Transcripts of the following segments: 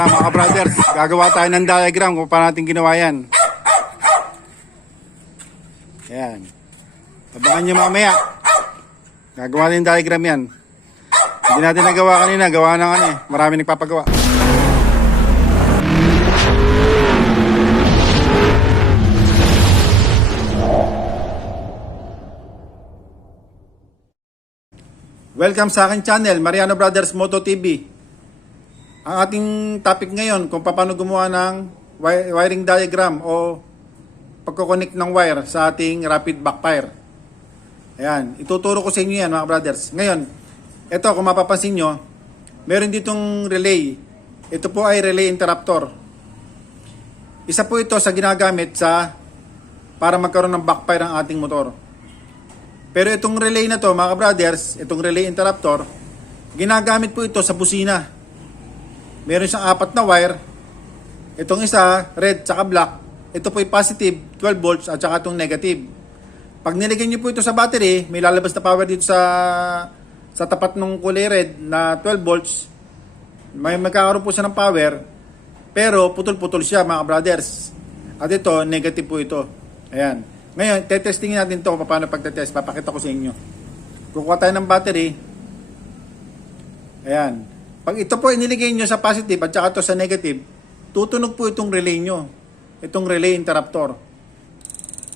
Yan mga brothers, gagawa tayo ng diagram kung paano natin ginawa yan. Yan. Abangan nyo mamaya. Gagawa natin yung diagram yan. Hindi natin nagawa kanina, gawa ng ano eh. Marami nagpapagawa. Welcome sa aking channel, Mariano Brothers Moto TV. Ang ating topic ngayon kung paano gumawa ng wiring diagram o pagkoconnect ng wire sa ating rapid backfire. Ayan, ituturo ko sa inyo yan mga brothers. Ngayon, ito kung mapapansin nyo, meron ditong relay. Ito po ay relay interrupter. Isa po ito sa ginagamit para magkaroon ng backfire ang ating motor. Pero itong relay na to mga brothers, itong relay interrupter, ginagamit po ito sa busina. Meron siyang 4 na wire. Itong isa, red tsaka black. Ito po ay positive, 12 volts at saka itong negative. Pag nilagyan nyo po ito sa battery, may lalabas na power dito sa tapat ng kulay red na 12 volts. May magkakaroon po siya ng power, pero putol-putol siya mga brothers. At ito, negative po ito. Ayan. Ngayon, tetestingin natin ito kung paano pagtetest. Papakita ko sa inyo. Kukuha tayo ng battery. Ayan. Pag ito po iniligay nyo sa positive at saka ito sa negative, tutunog po itong relay nyo. Itong relay interrupter.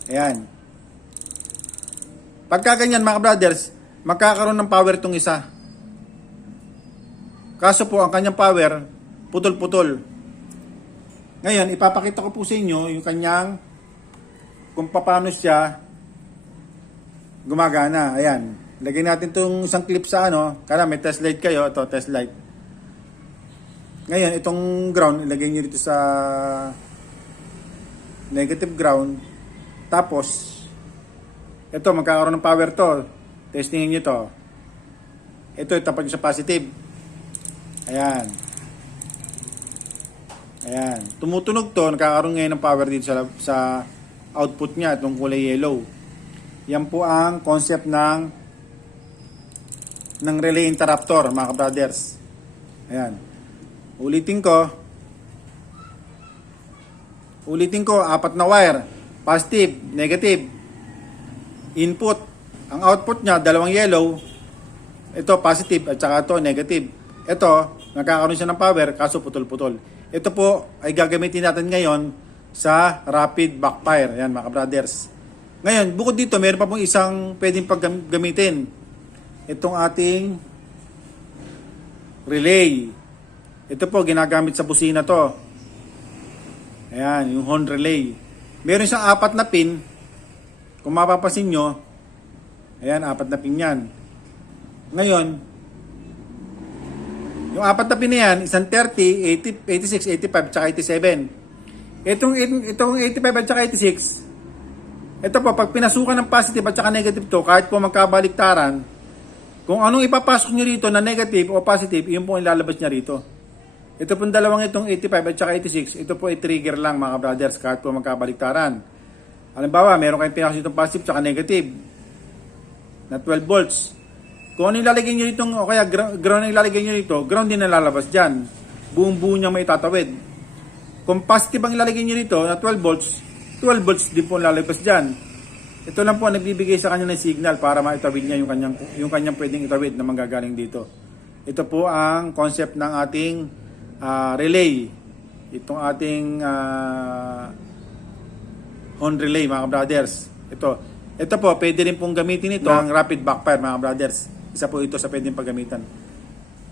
Ayan. Pagka ganyan mga brothers, magkakaroon ng power itong isa. Kaso po, ang kanyang power, putol-putol. Ngayon, ipapakita ko po sa inyo yung kanyang kung paano siya gumagana. Ayan. Lagyan natin itong isang clip sa Kaya may test light kayo. Ito, test light. Ngayon, itong ground, ilagay nyo dito sa negative ground. Tapos, ito, magkakaroon ng power to. Testingin nyo to. Ito, itapat nyo sa positive. Ayan. Ayan. Tumutunog to. Nagkakaroon ngayon ng power dito sa output niya, itong kulay yellow. Yan po ang concept ng relay interrupter, mga brothers. Ayan. Ulitin ko, 4 na wire. Positive, negative. Input. Ang output niya, 2 yellow. Ito, positive, at saka ito, negative. Ito, nagkakaroon siya ng power, kaso putol-putol. Ito po, ay gagamitin natin ngayon sa rapid backfire. Yan mga brothers. Ngayon, bukod dito, meron pa pong isang pwedeng paggamitin. Itong ating relay. Ito po, ginagamit sa busina to. Ayan, yung horn relay. Meron siyang 4 na pin. Kung mapapansin nyo, ayan, 4 na pin yan. Ngayon, yung 4 na pin na yan, isang 30, 80, 86, 85, tsaka 87. Itong 85 at saka 86, ito po, pag pinasukan ng positive at saka negative to, kahit po magkabaliktaran, kung anong ipapasok nyo rito na negative o positive, yun po ang ilalabas niya rito. Ito po dalawang itong 85 at saka 86, ito po ay trigger lang mga brothers, kahit po magkabaliktaran. Halimbawa, meron kayong pinasok itong positive at saka negative na 12 volts. Kung ano yung lalagay nyo rito, o kaya ground yung lalagay nyo rito, ground din nalalabas dyan. Buong buo niya may tatawid. Kung positive ang ilalagay nyo rito na 12 volts din po lalabas dyan. Ito lang po ang nagbibigay sa kanya ng signal para maitawid niya yung kanyang pwedeng itawid na manggagaling dito. Ito po ang concept ng ating relay. Itong ating horn relay mga brothers. Ito po, pwede rin pong gamitin ito ng rapid backfire mga brothers. Isa po ito sa pwedeng paggamitan.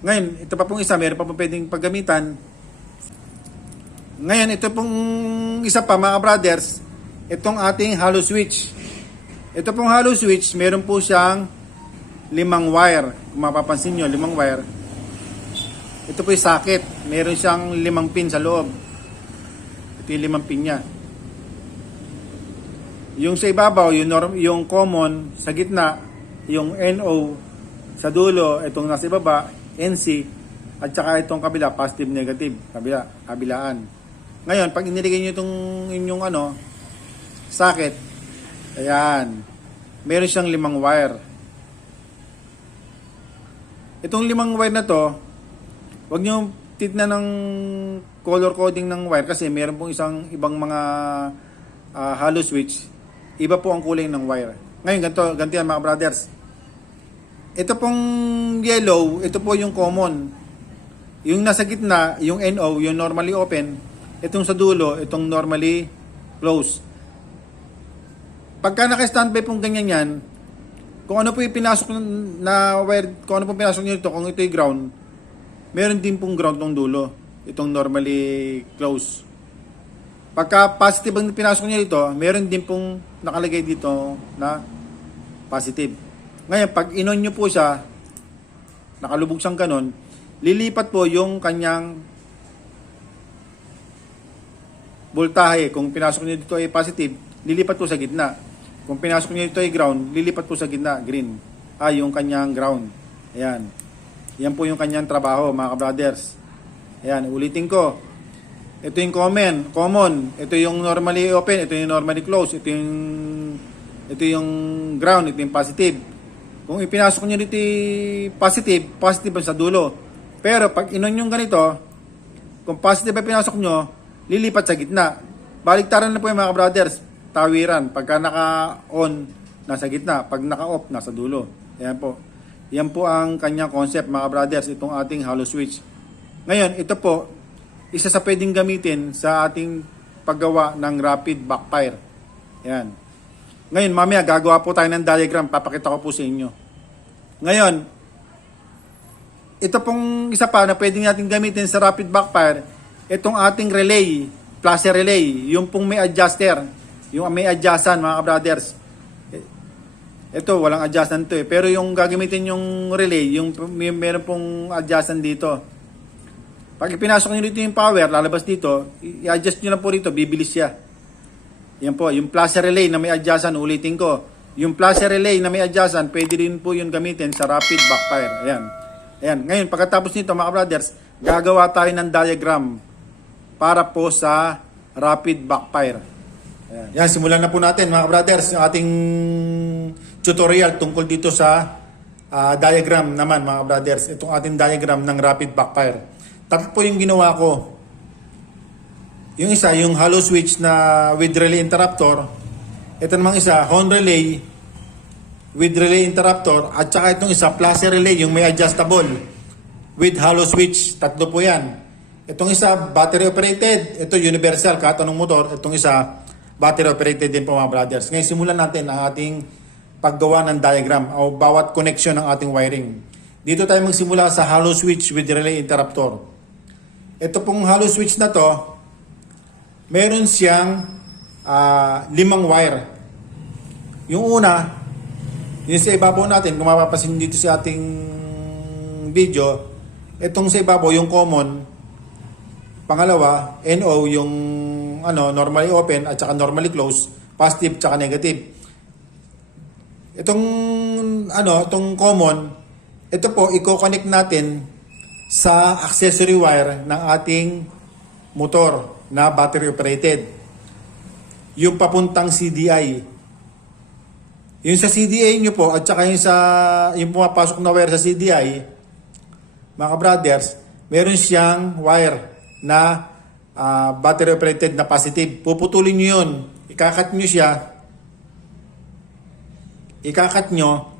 Ngayon, ito pa pong isa, meron pa pong pwedeng paggamitan. Ngayon, ito pong isa pa mga brothers, itong ating hollow switch. Ito pong hollow switch, meron po siyang 5 wire. Kung mapapansin nyo, 5 wire. Ito po yung socket. Meron siyang 5 pin sa loob. Ito yung 5 pin niya. Yung sa ibabaw, yung common, sa gitna, yung NO, sa dulo, itong nasa ibaba, NC, at saka itong kabila, positive, negative, kabilaan. Ngayon, pag iniligay nyo itong inyong socket, ayan, meron siyang 5 wire. Itong 5 wire na to, huwag nyo titna ng color coding ng wire kasi meron pong isang ibang mga hollow switch, iba po ang kulay ng wire. Ngayon, ganito yan mga brothers. Ito pong yellow, ito po yung common. Yung nasa gitna, yung NO, yung normally open. Itong sa dulo, itong normally closed. Pagka naka-standby pong ganyan yan, kung ano po yung pinasok na wire, kung ano po pinasok nyo ito, kung ito yung ground, meron din pong ground ng dulo. Itong normally closed. Pagka positive ang pinasok nyo dito, meron din pong nakalagay dito na positive. Ngayon, pag inon nyo po siya, nakalubog siyang kanon, lilipat po yung kanyang voltahe. Kung pinasok nyo dito ay positive, lilipat po sa gitna. Kung pinasok nyo dito ay ground, lilipat po sa gitna, green. Yung kanyang ground. Ayan. Yan po yung kanyang trabaho, mga ka-brothers. Ayan, ulitin ko. Ito yung common. Ito yung normally open, ito yung normally closed, ito yung ground, ito yung positive. Kung ipinasok nyo dito positive ang sa dulo. Pero pag inon yung ganito, kung positive ay pinasok nyo, lilipat sa gitna. Baliktaran na po yung mga brothers, tawiran. Pagka naka-on, nasa gitna. Pag naka-off, nasa dulo. Ayan po. Yan po ang kanyang concept mga brothers, itong ating hollow switch. Ngayon, ito po, isa sa pwedeng gamitin sa ating paggawa ng rapid backfire. Ayan. Ngayon, mamaya gagawa po tayo ng diagram. Papakita ko po sa inyo. Ngayon, ito pong isa pa na pwedeng natin gamitin sa rapid backfire, itong ating relay, flasher relay, yung pong may adjuster, yung may adjustan mga ka-brothers. Ito, walang adjustan to pero yung gagamitin yung relay, yung meron pong adjustan dito. Pag ipinasok nyo dito yung power, lalabas dito, i-adjust nyo lang po rito, bibilis siya. Yan po, yung flasher relay na may adjustan, ulitin ko. Yung flasher relay na may adjustan, pwede rin po yun gamitin sa rapid backfire. Ayan. Ayan. Ngayon, pagkatapos nito mga brothers, gagawa tayo ng diagram para po sa rapid backfire. Ayan. Yan, simulan na po natin mga brothers, yung ating tutorial tungkol dito sa diagram naman mga brothers. Itong ating diagram ng rapid backfire. Tatlo po yung ginawa ko. Yung isa, yung hollow switch na with relay interrupter. Ito namang isa, Hon relay with relay interrupter. At saka itong isa, flasher relay, yung may adjustable with hollow switch. Tatlo po yan. Itong isa, battery operated. Ito, universal, kahit anong motor. Itong isa, battery operated din po mga brothers. Ngayon, simulan natin ang ating paggawa ng diagram o bawat connection ng ating wiring. Dito tayo magsimula sa hollow switch with relay interrupter. Ito pong hollow switch na to, meron siyang 5 wire. Yung una, yung sa ibabaw natin, kung mapapasin dito sa ating video, itong sa ibabaw, yung common. Pangalawa, NO, yung normally open at saka normally closed, positive at saka negative. Itong common, ito po, i-connect natin sa accessory wire ng ating motor na battery operated. Yung papuntang CDI. Yung sa CDI nyo po at saka yung pumapasok na wire sa CDI, mga brothers, meron siyang wire na battery operated na positive. Puputulin nyo yun. Ikakat nyo.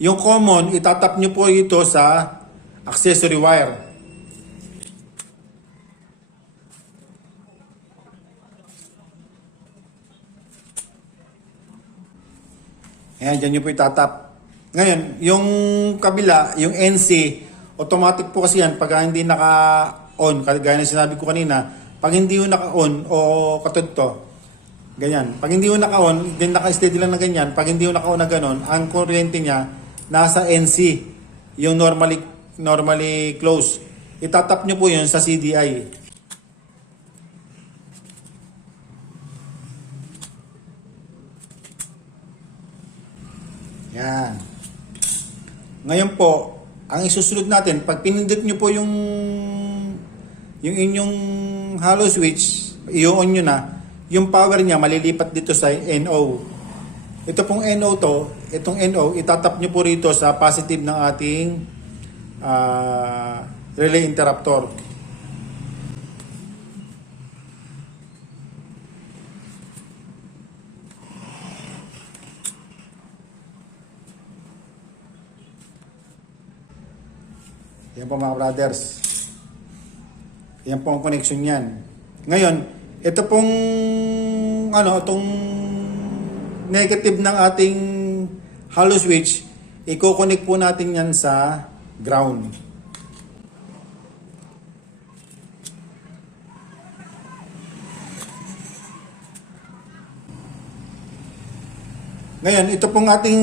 Yung common, itatap nyo po ito sa accessory wire. Ayan, dyan nyo po itatap. Ngayon, yung kabila, yung NC, automatic po kasi yan pag hindi naka-on, gaya na sinabi ko kanina, pag hindi yung naka-on o katudto, ganyan. Pag hindi yung naka-on, din naka-steady lang na ganyan, pag hindi yung naka-on na ganon, ang kuryente niya nasa NC, yung normally close. Itatap nyo po yun sa CDI. Yan. Ngayon po, ang isusunod natin, pag pinindot nyo po yung inyong hollow switch, i-on nyo na, yung power niya malilipat dito sa NO. Ito pong NO to, itong NO, itatap nyo po rito sa positive ng ating relay interruptor. Yan po mga brothers. Yan po ang connection niyan. Ngayon, ito pong itong negative ng ating hollow switch, i-connect po natin yan sa ground. Ngayon, ito pong ating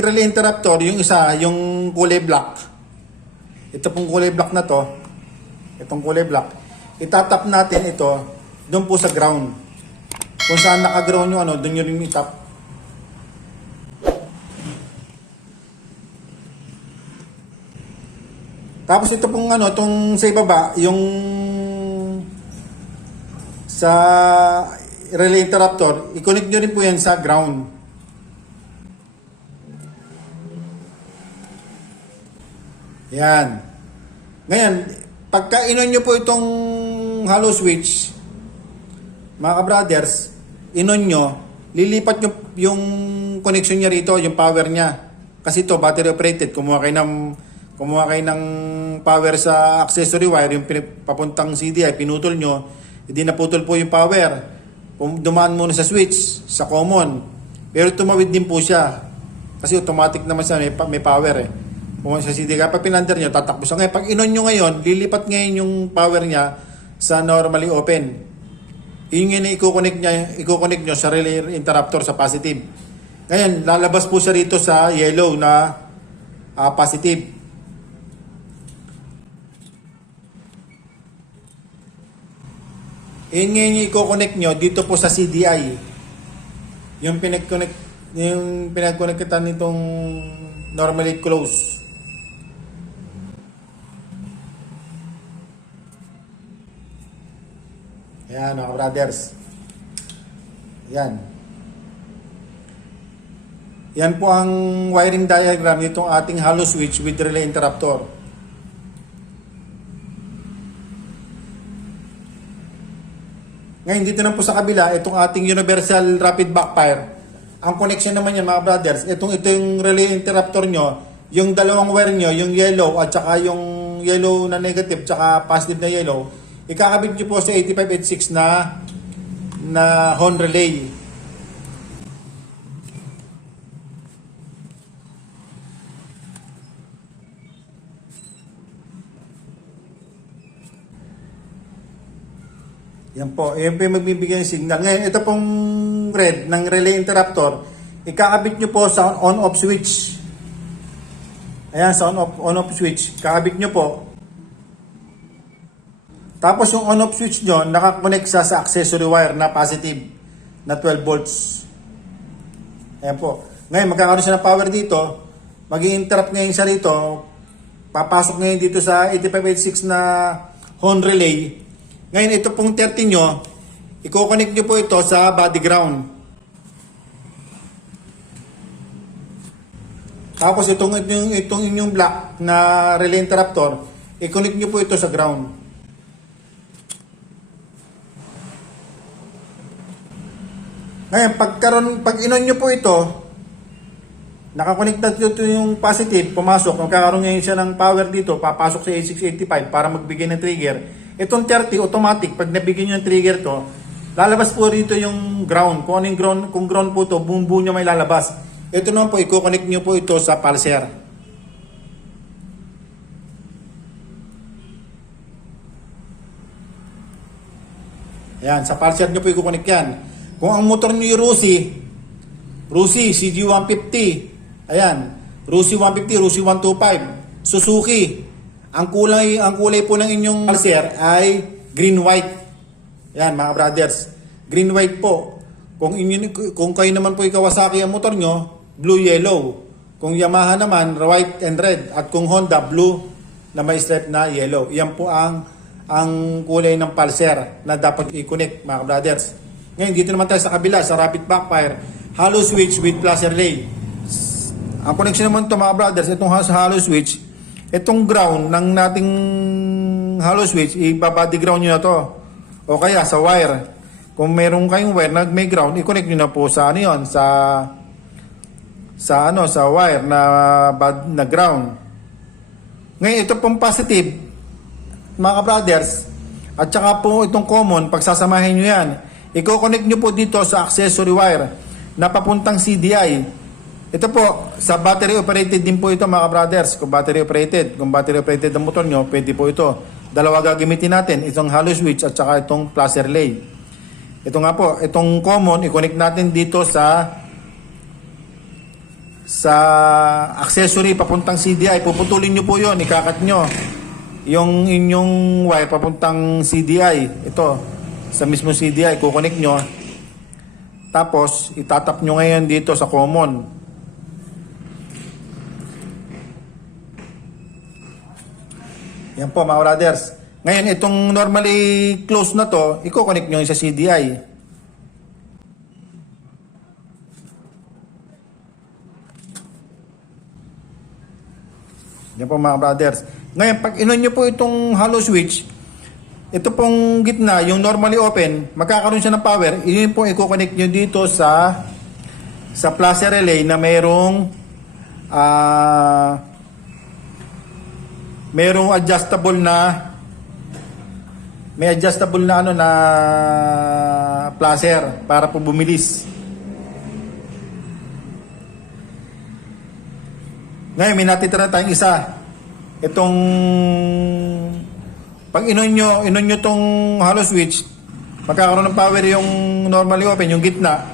relay interruptor, yung isa, yung kulay black. Ito pong kulay black na to, itong kulay black, itatap natin ito doon po sa ground. Kung saan naka-ground yung doon nyo rin itap. Tapos ito pong itong sa ibaba, yung sa relay interruptor, i-connect nyo rin po yan sa ground. Yan. Ngayon, pagka inon nyo po itong hollow switch, mga ka-brothers, inon nyo, lilipat nyo yung connection niya rito, yung power niya. Kasi ito, battery operated. Kumuha kayo ng power sa accessory wire, yung papuntang CDI, pinutol nyo, hindi naputol po yung power. Dumaan muna sa switch, sa common. Pero tumawid din po siya. Kasi automatic naman siya, may power eh. Kung sa CD, kapag pinander nyo, tatakbo siya. Ngayon, pag inon nyo ngayon, lilipat ngayon yung power niya sa normally open. Yun yung i-connect nyo sa relay interruptor sa positive. Ngayon, lalabas po siya rito sa yellow na positive. Yun ngayon yung i-connect nyo dito po sa CDI. Yung pinag-connectan nitong normally close. Ayan mga brothers. Yan. Yan po ang wiring diagram nitong ating hollow switch with relay interruptor. Ngayon dito na po sa kabila, itong ating universal rapid backfire. Ang connection naman yan mga brothers, ito yung relay interruptor nyo, yung dalawang wire nyo, yung yellow at saka yung yellow na negative saka positive na yellow, ikakabit nyo po sa 8586 na Hon relay. Yan po yung magbibigay ng signal. Ngayon, ito pong red ng relay interruptor, ikakabit nyo po sa on-off switch. Ayan, sa on-off switch, kakabit nyo po. Tapos yung on-off switch nyo, nakakonect sa accessory wire na positive na 12 volts. Ayan po. Ngayon, magkakaroon siya ng power dito. Mag-i-interrupt ngayon siya rito. Papasok ngayon dito sa 8586 na Hon relay. Ngayon, ito pong 30 nyo, i-connect nyo po ito sa body ground. Tapos itong inyong black na relay interruptor, i-connect nyo po ito sa ground. Ngayon, pag inon nyo po ito, nakakonect na ito yung positive, pumasok, magkakaroon ngayon siya ng power dito, papasok sa 8685 para magbigay ng trigger. Itong 30, automatic, pag nabigyan nyo ng trigger to, lalabas po rito yung ground. Kung anong ground, kung ground po to, buong nyo may lalabas. Ito naman po, i-connect nyo po ito sa pulser. Ayan, sa pulser nyo po i-connect yan. Kung ang motor nyo yung Rusi CG150, ayan, Rusi 150, Rusi 125, Suzuki, ang kulay po ng inyong pulser ay green-white. Ayan mga brothers, green-white po. Kung kayo naman po Kawasaki ang motor nyo, blue-yellow. Kung Yamaha naman, white and red. At kung Honda, blue na may stripe na yellow. Yan po ang kulay ng pulser na dapat i-connect mga brothers. Ngayon, dito naman tayo sa kabila, sa rapid backfire, hollow switch with plus relay. Ang connection naman ito mga brothers, itong hollow switch, itong ground ng nating hollow switch, ibabody ground nyo na to. O kaya sa wire. Kung meron kayong wire na may ground, i-connect nyo na po sa ano yun, sa wire na ground. Ngayon, ito pong positive, mga brothers, at saka po itong common, pagsasamahin nyo yan, i-connect nyo po dito sa accessory wire na papuntang CDI. Ito po, sa battery operated din po ito, mga brothers. Kung battery operated ang motor nyo, pwede po ito. Dalawa gagamitin natin, itong hollow switch at saka itong plus relay. Ito nga po, itong common, i-connect natin dito sa accessory papuntang CDI. Puputulin nyo po yon, ikakat nyo yung inyong wire papuntang CDI. Ito, sa mismo CDI, kukonek nyo. Tapos, itatap nyo ngayon dito sa common. Yan po, mga brothers. Ngayon, itong normally close na to, i-connect nyo sa CDI. Yan po, mga brothers. Ngayon, pag inon nyo po itong hollow switch, ito pong gitna, yung normally open, magkakaroon siya ng power. Yun po i-connect nyo dito sa plus relay na merong adjustable na placer para po bumilis. Ngayon, may natitira na tayong isa. Itong pag inon nyo tong hollow switch, magkakaroon ng power yung normally open, yung gitna.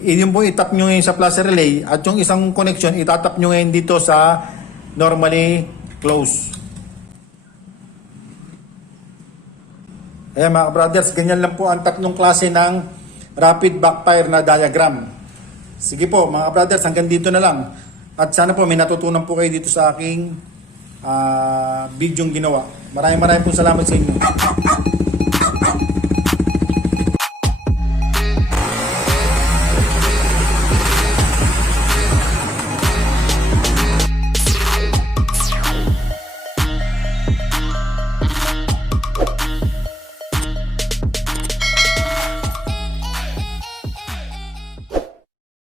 Yun po itap nyo ngayon sa plus relay at yung isang connection itatap nyo ngayon dito sa normally close. Ayan, mga brothers, ganyan lang po ang tatlong klase ng rapid backfire na diagram. Sige po, mga brothers, hanggang dito na lang. At sana po may natutunan po kayo dito sa aking video ginawa. Maraming po salamat sa inyo.